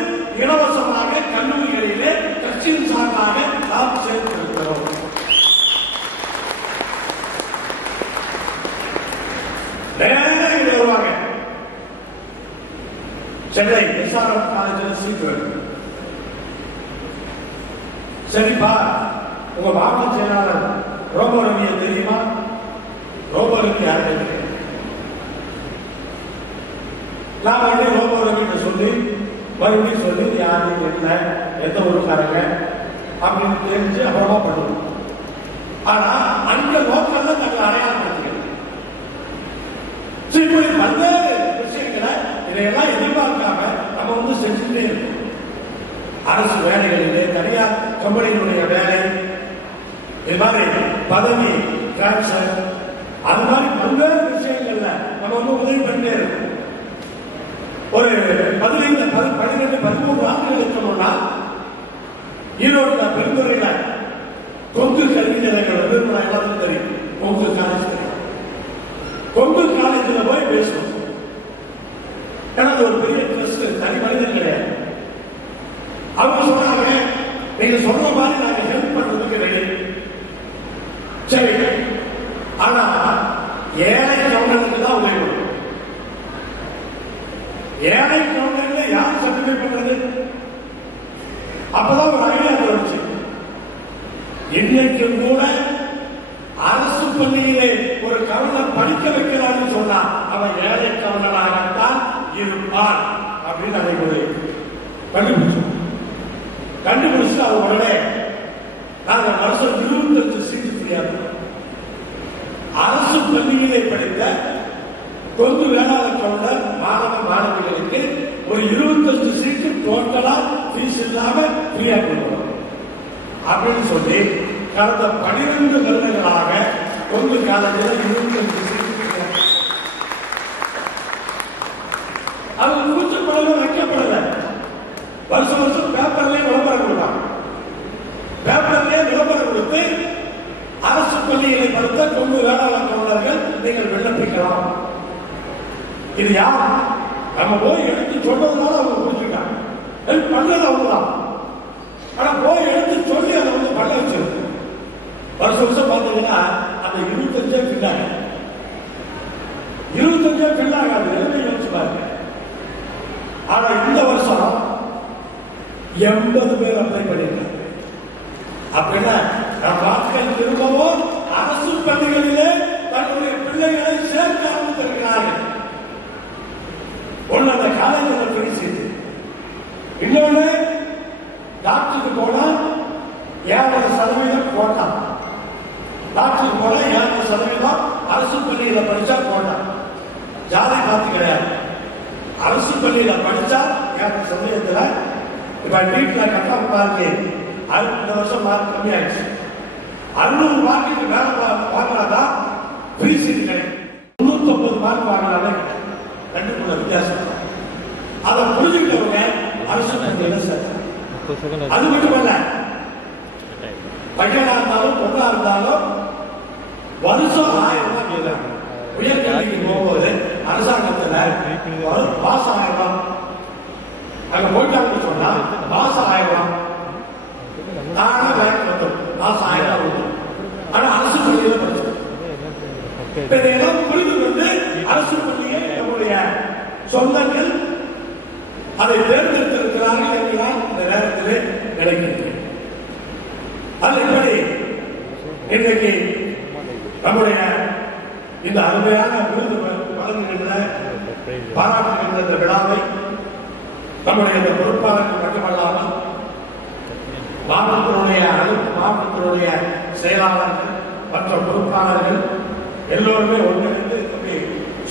இலவசமாக கல்லூரிகளிலே கட்சியின் சார்பாக நாம் சேர்த்திருக்கிறோம். நேரடியாக வருவாங்க. சென்னை எஸ்ஆர்எம் காலேஜில் சீட் வேணும். சரிப்பா, உங்க மாவட்ட செயலாளர் ரோபோ ரவியை தெரியுமா? ரோபோ ரவி யாரு? நான் உடனே ரோபோ ரவிட்ட சொல்லி மறுபடியும் சொல்லி யாரு என்ன எந்த ஊருக்காரங்க அப்படின்னு தெரிஞ்சு அப்புறமா பண்ணுவோம். ஆனா அந்த நோக்கல்ல நாங்கள் அடையாளப்படுத்திக்கிறோம். இப்படி பல்வேறு விஷயங்களை இதையெல்லாம் எதிர்பார்க்காம நம்ம வந்து செஞ்சுட்டே இருக்கோம். அரசு வேலைகளிலே தனியார் கம்பெனிகளுடைய வேலை, இது மாதிரி பதவி டிரான்ஸ்பர், அது மாதிரி பல்வேறு விஷயங்கள்ல நம்ம வந்து உதவி பண்ணிட்டே இருக்கோம். ஒரு 15-13 ஆண்டுகளுக்கு முன்னால் ஈரோடு பெருந்துறையில கொங்கு கல்வி நிலையங்கள் எல்லாத்துக்கும் தெரியும். கொங்கு காலேஜ், கொங்கு காலேஜில் போய் பேசணும். எனக்கு ஒரு பெரிய ட்ரஸ்ட், தனி மனிதன் கிடையாது. அவங்க சொன்னாங்க, நீங்க சொல்ற மாதிரி நாங்க ஹெல்ப் பண்றதுக்கு ரெடி. சரி, ஆனா ஏழை கவுண்டருக்கு தான் உதவி. ஏழை கவுண்டர்ல யார் சர்டிஃபை பண்றது? அப்பதான் ஒரு ஐடியா வந்துச்சு. இன்னைக்கு கூட அரசு பள்ளியிலே ஒரு கவர்னர் படிக்க வைக்கிறான்னு சொன்னா அவன் ஏழை கவர்னராகத்தான் இருப்பான் அப்படின்னு அதை கண்டுபிடிச்சோம். கண்டுபிடிச்சு அது உடனே நாங்கள் வருஷம் 25 சீட்டு தெரியாது. அரசு பள்ளியிலே படித்த கொங்கு வேளாண் கவுண்டர் மாணவ மாணவிகளுக்கு ஒரு 25 சீட்டு டோட்டலா ஃபீஸ் இல்லாம ஃப்ரீயா கொடுக்கணும் அப்படின்னு சொல்லி கடந்த 12 வருடங்களாக கொங்கு காலேஜில் 25 சீட்டு அவங்க கூச்சப்படல, வைக்கப்படல. வருஷம் வருஷம் பேப்பர்லயே விளம்பரம் கொடுப்பாங்க. பேப்பர்லயே விளம்பரம் கொடுத்து அரசு பள்ளிகளை படித்த கொங்கு வேளாண் கவுண்டர்கள் நீங்கள் விண்ணப்பிக்கலாம். இது யார்? நம்ம போய் எடுத்து சொன்னதுனால அவங்க புரிஞ்சுட்டாங்க. ஹெல்ப் பண்ணது அவங்கதான். ஆனா போய் எடுத்து சொல்லி அதை வந்து பண்ண வச்சிருக்கு. வருஷம் வருஷம் பார்த்தீங்கன்னா அந்த 25 பின்னாங்க, 25 பின்னாங்க. அது நிலைமை யோசிச்சு பாருங்க. ஆனா இந்த வருஷம் 80 பேர் அப்ளை பண்ணிருக்காங்க. அப்படின்னா நம் ஆட்கள் திரும்பவும் அரசு பள்ளிகளிலே தன்னுடைய பிள்ளைகளை சேர்க்க ஆரம்பித்திருக்கிறார்கள். ஒண்ணு அந்த காலேஜில் பிரிச்சு, இன்னொன்னு டாக்டருக்கு போனா 7% கோட்டா. டாக்டருக்கு போனா 7% அரசு பள்ளியில படிச்சா கோட்டா. ஜாதி பார்த்து கிடையாது. அரசு பள்ளியில படிச்சா 7% இப்ப வீட்டுல கட்டாம மார்க்கு இந்த வருஷம் மார்க் கம்மி ஆயிடுச்சு. 600 மார்க்குக்கு மேல வாங்கினாதான் ஃப்ரீ சீட் கிடைக்கும். 350 மார்க் வாங்கினாலே 2 வித்தியாசம். அதை புரிஞ்சுக்கிட்டவங்க அரசு பள்ளியில சேர்த்தாங்க. அது மட்டுமல்ல, பையனா இருந்தாலும் பொண்ணா இருந்தாலும் வருஷம் 1000 ரூபாய் உயர்கல்விக்கு போகும்போது அரசாங்கத்துல மாசம் 1000 ரூபாய் அங்க போயிட்டாங்கன்னு சொன்னா மாசம் 1000 ரூபாய் தானா பேங்க் வந்துடும். மாசம் 1000 ரூபாய். ஆனா அரசு பள்ளியில படிச்சு புரிந்து கொண்டு அரசு பள்ளியை நம்முடைய சொந்தங்கள் அதை தேர்ந்தெடுத்திருக்கிறார்கள் என்று நான் இந்த நேரத்திலே நினைக்கின்றேன். அதன்படி இன்றைக்கு நம்முடைய இந்த அருமையான விருது வழங்குகின்ற பாராட்டுகின்ற இந்த விழாவை நம்முடைய இந்த பொறுப்பாளர்கள் மட்டுமல்லாமல் மாவட்டத்தினுடைய செயலாளர்கள் மற்ற பொறுப்பாளர்கள் எல்லோருமே ஒன்றிணைந்து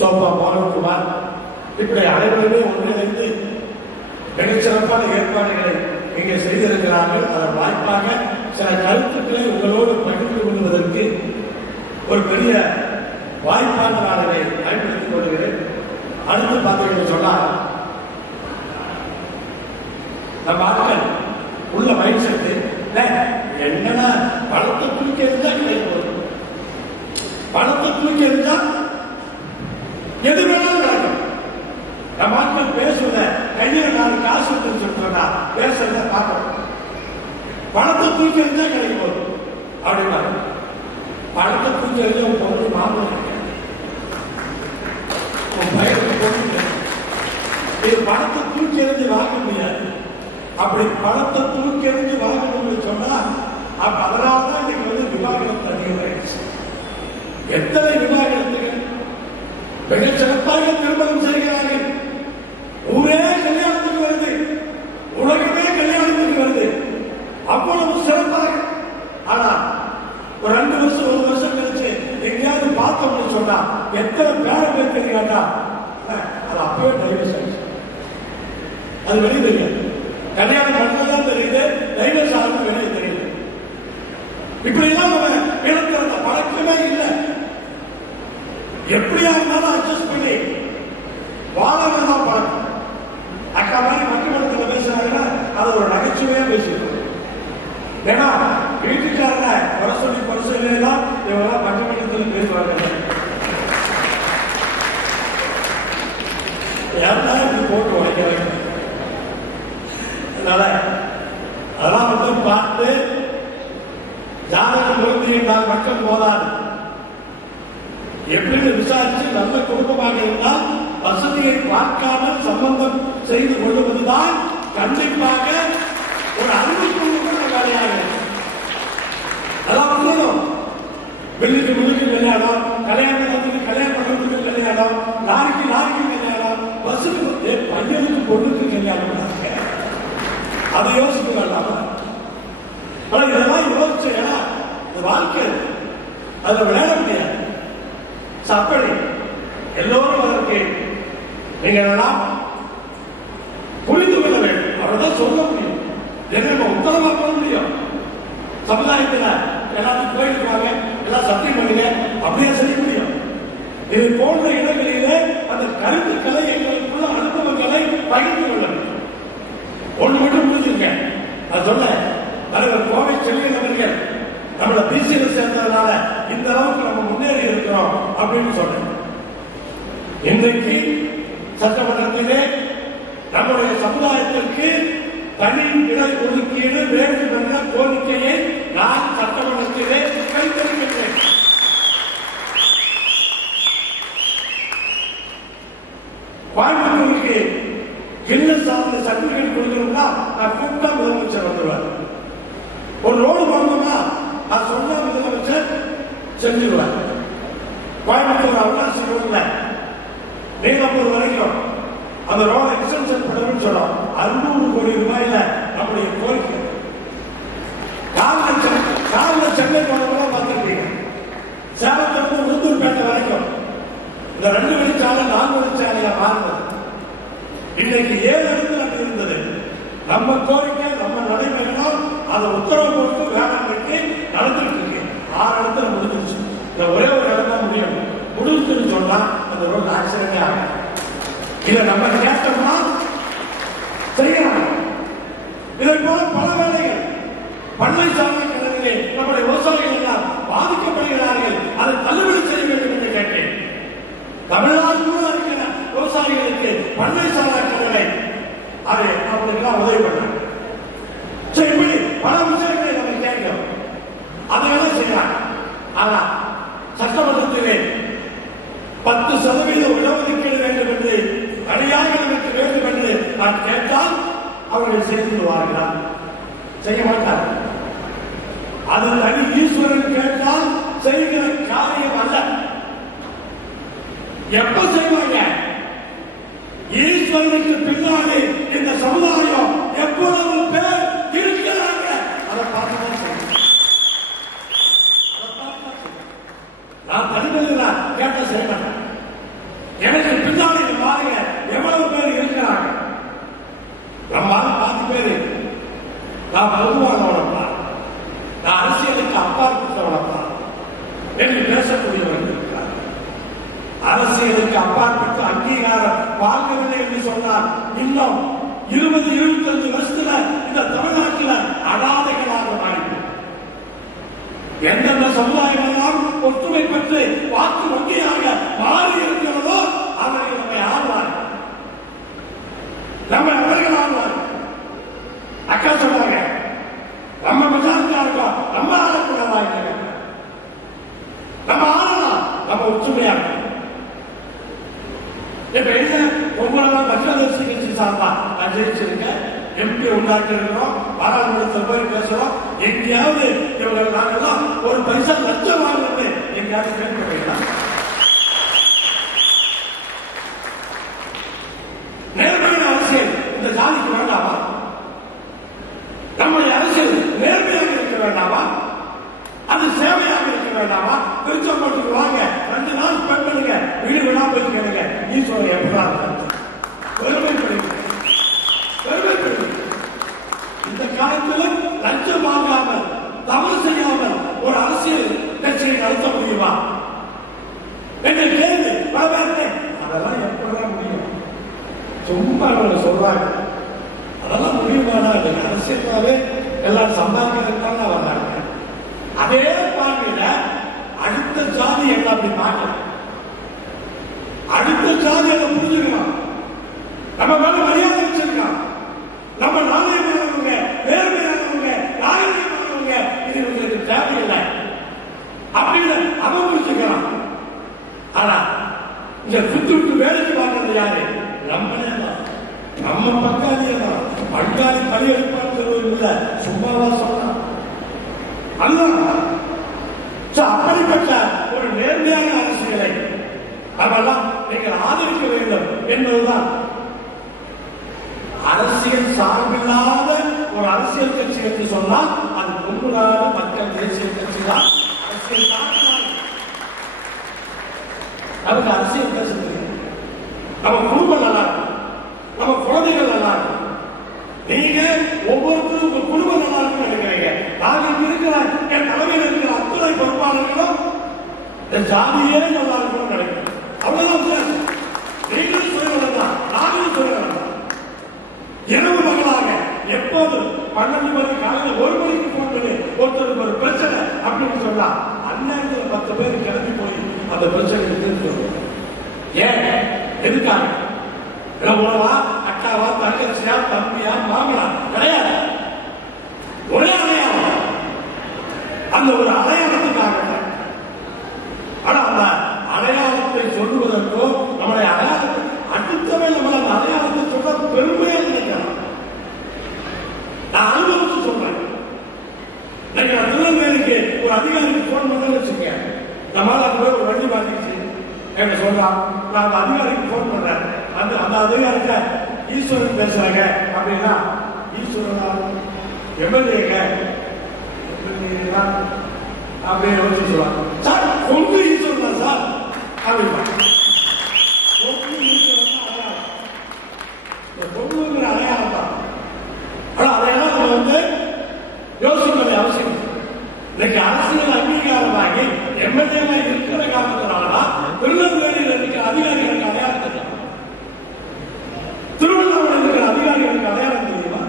சோபா மோகன்குமார் இப்படி அனைவருமே ஒன்றிணைந்து மிகச்சிறப்பான ஏற்பாடுகளை இங்கே செய்திருக்கிறார்கள். அதன் வாய்ப்பாக சில கருத்துக்களை உங்களோடு பகிர்ந்து கொள்வதற்கு ஒரு பெரிய வாய்ப்பாக நான் அதை பயன்படுத்திக் கொள்கிறேன். அடுத்து பார்த்தீங்கன்னு சொன்னால் நம்ம ஆட்கள் உள்ள மைண்ட் செட்டு என்னன்னா பணத்தை தூக்கி எறிஞ்சா கிடைக்கும், பணத்தை தூக்கி எறிஞ்சா எது வேணாலும் நடக்கும். நம்ம ஆட்கள் பேசுவத கையில் 4 காசு சொன்னா பேசுறத பார்க்கணும். பணத்தை தூக்கி எறிஞ்சா கிடைக்கும் போது அப்படின்னா பணத்தை தூக்கி எறிஞ்ச போது மாமூல் இது பணத்தை தூக்கி எறிஞ்சு வாங்க முடியாது. அப்படி பணத்தை தூக்கி எறிஞ்சு வாங்கணும்னு சொன்னா அப்ப அதனால்தான் இன்னைக்கு விவாகரத்து அதிகமாயிடுச்சு. எத்தனை விவாகரத்துகள் மிக சிறப்பாக திருமணம் செய்கிறார்கள். ஊரே கல்யாணத்துக்கு வருது, உலகமே கல்யாணத்துக்கு வருது, அவ்வளவு சிறப்பாக. ஆனா ஒரு 2 வருஷம் 1 வருஷம் கழிச்சு எங்கேயாவது பார்த்தோம்னு சொன்னா எத்தனை பேர பேர் தெரியாட்டா அது அப்பவே டைவர்ஸ் ஆயிடுச்சு. அது வெளியே தெரியாது. கல்யாணம் பண்ணதான் தெரியுது, டைவர்ஸ் ஆகும் வெளியே தெரியுது. இப்படி எல்லாம் நம்ம இழந்த பழக்கமே இல்லை. எப்படியா இருந்தாலும் அட்ஜஸ்ட் பண்ணி வாழதான் பழக்கம். அக்கா மாதிரி மக்கள் பேசுறாங்கன்னா அது ஒரு நகைச்சுவையா பேசிட்டு ஏன்னா வீட்டுக்காரன குறை சொல்லலாம் இவங்க பட்டமன்றத்தில் பேசுவாங்க. யாருனாலும் போட்டு வாங்கிக்கிறேன். அதனால அதெல்லாம் மட்டும் பார்த்து ஜாதகம் பொருந்தினால் மட்டும் போதாது. எப்படின்னு விசாரிச்சு நல்ல குடும்பமாக இருந்தால் வசதியை பார்க்காமல் சம்பந்தம் செய்து கொள்வதுதான் கண்டிப்பாக ஒரு அறிவுக்குள்ள வேலையாக. அதான் பண்ணணும். வெள்ளிக்கு வெள்ளிக்கு கல்யாணம், கல்யாணத்துக்கு கல்யாணம், கல்யாணம், லாரிக்கு கல்யாணம், பஸ்ஸுக்கு பையனுக்கு பொண்ணுக்கு கல்யாணம். அதை யோசிக்க வேண்டாம். ஆனா இதெல்லாம் யோசிச்சேன்னா இந்த வாழ்க்கை அதுல விளையாட முடியாது. அப்படி எல்லோரும் அதற்கு நீங்க எல்லாம் புரிந்து கொள்ள வேண்டும். அவர்தான் சொல்ல முடியும், என்ன உத்தரவா பண்ண முடியும். சமுதாயத்தில் எல்லாத்தையும் போயிடுவாங்க, எல்லாம் சத்தியம் பண்ணுங்க அப்படியே செய்ய முடியும். இது போன்ற இடங்களிலே அந்த கருத்துக்களை எங்களுக்குள்ள அனுபவங்களை பகிர்ந்து கொள்ள வேண்டும். ஒன்று மட்டும் புரிஞ்சுங்க, அது சொல்ல தலைவர் கோவை செல்வன் அவர்கள் நம்மள பிசியில சேர்ந்ததுனால இந்த அளவுக்கு நம்ம முன்னேறி இருக்கிறோம் அப்படின்னு சொல்றேன். இன்றைக்கு சட்டமன்றத்திலே நம்முடைய சமுதாயத்திற்கு தனி இட ஒதுக்கீடு வேண்டும் என்ற கோரிக்கையை நான் சட்டமன்றத்திலே வைத்திருக்கின்றேன். கோயம்புத்தூருக்கு கின்னஸ் சார்ந்த சர்டிபிகேட் கொடுக்கணும்னா நான் கூப்பிட்டா முதலமைச்சர் வந்துருவார். ஒரு ரோடு போடணும்னா நான் சொன்ன முதலமைச்சர் செஞ்சிருவார். கோயம்புத்தூர் அவகாசி ரோட்ல நீலம்பூர் வரைக்கும் அந்த ரோட எக்ஸ்டென்ஷன் பண்ணணும்னு சொன்னோம். 600 கோடி ரூபாயில நம்முடைய கோரிக்கை. காலைல சென்னை போனவங்க பார்த்துருக்கீங்க. சேலத்திலிருந்து உளுந்தூர்பேட்டை வரைக்கும் இந்த 2 வழிச்சாலை 4 வழிச்சாலையா மாறினது. இன்னைக்கு 7 இடத்துல அங்கு இருந்தது. நம்ம கோரிக்கை நம்ம நடைமுறைகளும் அதை உத்தரவு கொடுத்து வேளாண்மைக்கு நடந்துட்டு இருக்கு. 6 இடத்துல முடிஞ்சிருச்சு. இந்த ஒரே ஒரு இடம் தான் முடியும். முடிஞ்சுன்னு சொன்னா அந்த ரோடு ஆக்சிடென்ட் ஆகும். இதை நம்ம கேட்டோம்னா செய்யலாம். இதை போல பல வேலைகள் பண்ணை சார்ந்த கடனிலே நம்முடைய விவசாயிகள் எல்லாம் பாதிக்கப்படுகிறார்கள். அதை தள்ளுபடி செய்ய வேண்டும் என்று கேட்டேன். தமிழ்நாடு இருக்கிற விவசாயிகளுக்கு பண்ணை சார்ந்த கடனை அதை அவர்களுக்கு உதவி பண்ணாங்க. இப்படி பல விஷயங்களை நம்ம கேட்கிறோம். அதையெல்லாம் செய்யலாம். ஆனா சட்டமன்றத்திலே 10% இடஒதுக்கீடு வேண்டும் என்று தனியாக எனக்கு வேண்டும் என்று நான் கேட்டேன். அவர்கள் செய்து வருவார்களா? செய்ய மாட்டார். அது தனி ஈஸ்வரன் கேட்டால் செய்கிற காரியம் அல்ல. எப்ப செய்வாங்க? ஈஸ்வரனுக்கு பின்னாடி இந்த சமுதாயம் எவ்வளவு பேர் இருக்கிறாங்க அதை பார்த்துதான் செய்யணும். நான் தனிமனிதன் கேட்ட செய்ய மாட்டேன். எனக்கு பின்னாடி பாருங்க எவ்வளவு பேர் இருக்கிறாங்க. நம்ம 10 பேரு நான் மருத்துவனோடப்பா, நான் அரசியலுக்கு அப்பாற்பட்டவனப்பா என்று பேசக்கூடியவர்கள் இருக்கிறார். அரசியலுக்கு அப்பாற்பட்டு அங்கீகாரம் பார்க்கவில்லை என்று சொன்னால் இன்னும் 20-25 வருஷத்துல இந்த தமிழ்நாட்டில் அனாதைகளாக மாறிவிடும். எந்தெந்த சமுதாயம் எல்லாம் ஒற்றுமை பெற்று வாக்கு வங்கியாக மாறி இருக்கிறதோ அவர்கள் நம்மை ஆழ்வார்கள், நம்ம அவர்கள் ஆழ்வார்கள். அக்கா சொல்றாங்க நம்ம மெஜாரிட்டியா இருக்கோம், நம்ம ஆளக்கூடாதா? நம்ம ஆளலாம், நம்ம ஒற்றுமையா இருக்கோம். இப்ப என்ன உங்களெல்லாம் பஞ்சாதர்சி கட்சி சார்பா நான் ஜெயிச்சிருக்கேன், எம்பி உண்டாக்கி இருக்கிறோம், பாராளுமன்றத்தில் போய் பேசுறோம். எங்கேயாவது இவர்கள் நாங்கெல்லாம் ஒரு பைசா லட்சம் வாங்குறது எங்கேயாவது கேட்க வைக்கலாம்? நேர்மையான அரசியல் இந்த ஜாதிக்கு வேண்டாமா? நம்முடைய அரசியல் நேர்மையாக இருக்க வேண்டாமா? அது சேவையாக இருக்க வேண்டாமா? திருச்செங்கோட்டுக்கு வாங்க, 2 நாள் ஸ்பெண்ட் பண்ணுங்க, வீடு வீடா போய் கேளுங்க, ஈஸ்வரன் எப்படிதான் பெருமைப்படுங்க. இந்த காலத்திலும் லஞ்சம் வாங்காமல் தவறு செய்யாமல் ஒரு அரசியல் கட்சியை நடத்த முடியுமா என்ற கேள்வி வரவேற்கிறேன். அதெல்லாம் எப்படிதான் முடியும்? சும்மா அவங்க சொல்றாங்க, அதெல்லாம் முடியுமானா? அரசியலாவே எல்லாரும் சம்பாதிக்கிறதுக்காக வர்றாங்க. அதே பார்வையில அடுத்த ஜாதி என்ன அப்படி பார்க்க, அடுத்த ஜாதி என்ன புரிஞ்சுக்கலாம். நம்ம மேல மரியாதை வச்சிருக்கான், நம்ம நாகரிகமானவங்க, நேர்மையானவங்க, நாகரிகமானவங்க, இது உங்களுக்கு தேவையில்லை அப்படின்னு அவன் புரிஞ்சுக்கிறான். ஆனா இந்த குத்து விட்டு வேலைக்கு பார்க்கறது யாரு? நம்மளே தான், நம்ம பங்காளியே தான். பங்காளி பரிகரிப்பான்னு இல்லை, சும்மாவா சொன்னான். அப்படிப்பட்ட ஒரு நேர்மையான அரசியலை அவெல்லாம் நீங்கள் ஆதரிக்க வேண்டும் என்பதுதான். அரசியல் சார்பில்லாத ஒரு அரசியல் கட்சி என்று சொன்னால் அது கொங்குநாடு மக்கள் தேசிய கட்சி தான். அரசியல் நமக்கு அரசியல் பேசுறது, நம்ம குடும்பம் நல்லா இருக்கும், நம்ம குழந்தைகள் நல்லா இருக்கும். நீங்க ஒவ்வொருத்தரும் உங்க குடும்பம் நல்லா இருக்கும் நினைக்கிறீங்க. நாங்கள் இருக்கிற என் தலைமையில் இருக்கிற அத்துணை பொறுப்பாளர்களும் இந்த ஜாதியே நல்லா இருக்கணும்னு நினைக்கிறேன். அவ்வளவுதான். நீங்களும் சொல்லுவதா, நாங்களும் சொல்லுவதா. இரவு மகளாக எப்போது 12 மணிக்கு காலையில் 1 மணிக்கு போன் பண்ணி ஒருத்தருக்கு ஒரு பிரச்சனை அப்படின்னு சொன்னா அந்நேரத்தில் 10 பேர் கிளம்பி போய் அந்த பிரச்சனை தீர்த்து. ஏன் எதுக்காக? உணவா, அக்காவா, தங்கச்சியா, தம்பியா, மாமனா கிடையாது. ஒரே அடையாளம், அந்த ஒரு அடையாளத்துக்காக. ஆனா அந்த அடையாளத்தை சொல்லுவதற்கோ நம்முடைய அடையாளத்தை அடுத்தவே நம்ம அந்த அடையாளத்தை சொல்ல பெருமையா நினைக்கலாம். நான் அனுபவிச்சு சொல்றேன். திருநெல்வேலிக்கு ஒரு அதிகாரிக்கு போன் பண்ண வச்சிருக்கேன். நம்மளால ஒரு வண்டி மாட்டிச்சு என்ன சொல்றான். நான் அந்த அதிகாரிக்கு போன் பண்றேன். அந்த அதிகாரிட்ட ஈஸ்வரன் பேசுறாங்க அப்படின்னா, ஈஸ்வரனா எம்எல்ஏங்க அப்படின்னு வச்சு சொல்லுவாங்க. சார் கொண்டு ஈஸ்வரன் சார் அப்படின்னா, பொண்ணுங்கிற அடையாளம் தான். ஆனா அதையெல்லாம் நம்ம வந்து யோசிக்க வேண்டிய அவசியம். இன்னைக்கு அரசியல் அங்கீகாரமாகி எம்எல்ஏ இருக்கிற காரணத்தினால திருநெல்வேலியில் இருக்கிற அதிகாரிகளுக்கு அடையாளம் தெரியும், திருவண்ணாமலையில் இருக்கிற அதிகாரிகளுக்கு அடையாளம் தெரியுமா?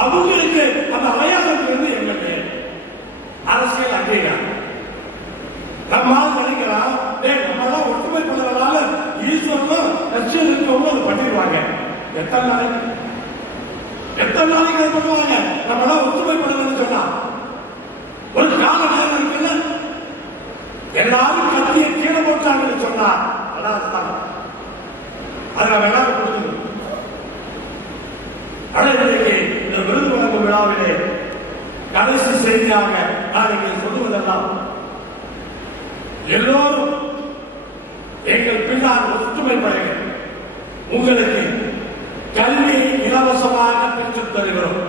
அவங்களுக்கு அந்த அடையாளத்திலிருந்து எம்எல்ஏ அரசியல் அங்கீகாரம். நம்மால் நினைக்கலாம், நம்மளாம் ஒற்றுமை பண்ணுறதுனால ஈஸ்வரனும் கட்சியில் இருக்கவங்க அதை பண்ணிடுவாங்க. எத்தனை நாளைக்கு அதை பண்ணுவாங்க? நம்மளாம் ஒற்றுமை பண்ணணும்னு சொன்னா ஒரு கால நேரம் இருக்குல்ல, எல்லாரும் கத்தியை கீழே போட்டாங்கன்னு சொன்னா அதான் அதுல எல்லாரும் கொடுக்கணும். இன்றைக்கு இந்த விருது வழங்கும் விழாவிலே கடைசி செய்தியாக நான் இங்கே சொல்லுவதெல்லாம், எல்லோரும் எங்கள் பின்னால் ஒற்றுமைப்படுங்கள். உங்களுக்கு கல்வியை இலவசமாக பெற்றுத் தருகிறோம்.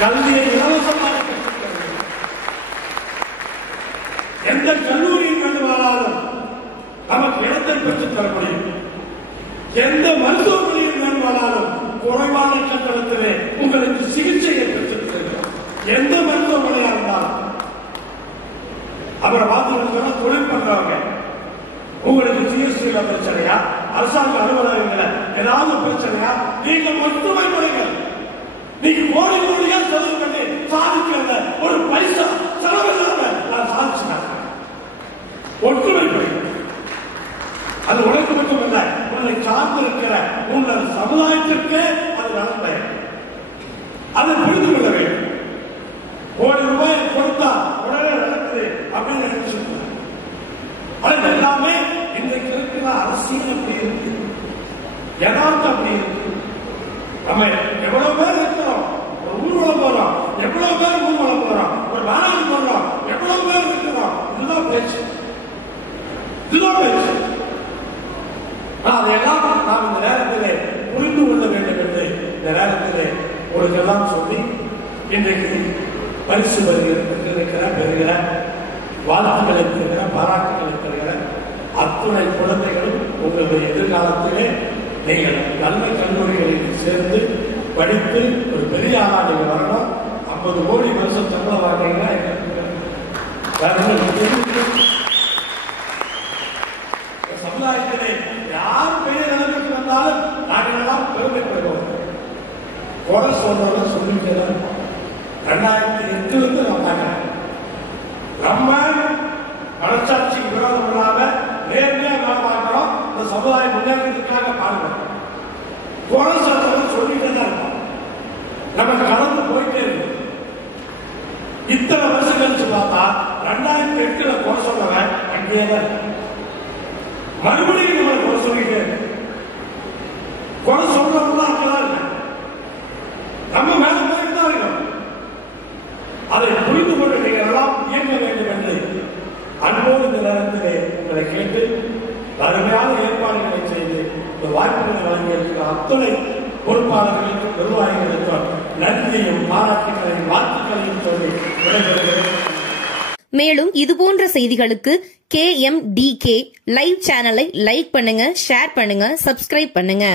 கல்வியை இலவசமாக பெற்றுத் தருகிறோம். எந்த கல்லூரியில் வேண்டுமானாலும் நமக்கு இடத்தை பெற்றுத் தர முடியும். எந்த மருத்துவமனையில் வேண்டுமானாலும் குறைவான கட்டணத்திலே உங்களுக்கு சிகிச்சையை பெற்றுத் தருகிறோம். எந்த மருத்துவமனையா இருந்தாலும். அப்புறம் பார்த்து தொழில் பண்றவங்க, உங்களுக்கு ஜிஎஸ்டியில பிரச்சனையா, அரசாங்க அலுவலகங்கள ஏதாவது பிரச்சனையா, நீங்கள் ஒற்றுமைப்படுங்கள். நீங்க கோடி கோடியா செலவு பண்ணி சாதிக்கிறத ஒரு பைசா செலவில்லாம நான் சாதிச்சுட்டாங்க. ஒற்றுமைப்படுங்கள். அது உனக்கு மட்டுமல்ல, உன்னை சார்ந்திருக்கிற உங்கள் சமுதாயத்திற்கு அது நன்மை. அதை புரிந்து கொள்ள வேண்டும். கோடி ரூபாய் கொடுத்தா உடனே நடக்குது அப்படின்னு நினைச்சு அது எல்லாமே இன்றைக்கு இருக்கிற அரசியல் அப்படி இருக்கு, யதார்த்தம் அப்படி இருக்கு. நம்ம எவ்வளவு பேர் இருக்கிறோம், ஒரு ஊர்வலம் போறோம், எவ்வளவு பேர் ஊர்வலம் போறோம், ஒரு வேளாண் போடுறோம், எவ்வளவு பேர் இருக்கிறோம். இதுதான் பேச்சு, இதுதான் பேச்சு. அதையெல்லாம் நாம் இந்த நேரத்திலே புரிந்து கொள்ள வேண்டும் என்று இந்த நேரத்திலே உங்களுக்கெல்லாம் சொல்லி இன்றைக்கு பரிசு பெறுகிற வாழ்த்துக்களை பெறுகிற பாராட்டுகளை பெறுகிற அத்துணை குழந்தைகளும் உங்களுடைய எதிர்காலத்திலே நீங்கள் நல்ல கல்லூரிகளில் சேர்ந்து படித்து ஒரு பெரிய ஆளா நீங்க வரணும். 50 கோடி வருஷம் சம்பளம் வாங்கினீங்கன்னா சமுதாயத்திலே யார் பெரிய நிலைமைக்கு வந்தாலும் நாங்கள் எல்லாம் பெருமைப்படுவோம். குறை சொல்றத சொல்லிட்டே தான் இருப்போம். 2008 வந்தாங்க. நம்ம மனசாட்சிக்கு விரோதம் இல்லாம நேர்மையா பார்க்கிறோம். இந்த சமுதாய முன்னேற்றத்துக்காக பாடுறோம். குறை சொல்றத சொல்லிட்டே தான் இருப்போம். நம்ம கடந்து போயிட்டே இருக்கும். இத்தனை வருஷம் கழிச்சு பார்த்தா 2008 குறை சொல்றவன் அங்கேயே தான் இருக்கு. மறுபடியும் நம்ம குறை சொல்லிட்டே இருக்கு. குறை சொல்றவங்க அங்கதான் இருக்கு. நம்ம மேல போயிட்டு தான் இருக்கோம். அதை புரிந்து கொண்டு நீங்கள் எல்லாம் இயங்க வேண்டும் என்று அன்போடு இந்த நேரத்திலே உங்களை கேட்டு அருமையான ஏற்பாடுகளை செய்து இந்த வாய்ப்புகளை வழங்கியிருக்கிற அத்துணை பொறுப்பாளர்களுக்கும் நிர்வாகிகளுக்கும் நன்றியையும் பாராட்டுகளையும் வாழ்த்துக்களையும் சொல்லி விடைபெறுகிறேன். மேலும் இதுபோன்ற செய்திகளுக்கு KMDK லைவ் சேனலை லைக் பண்ணுங்க, ஷேர் பண்ணுங்க, சப்ஸ்கிரைப் பண்ணுங்க.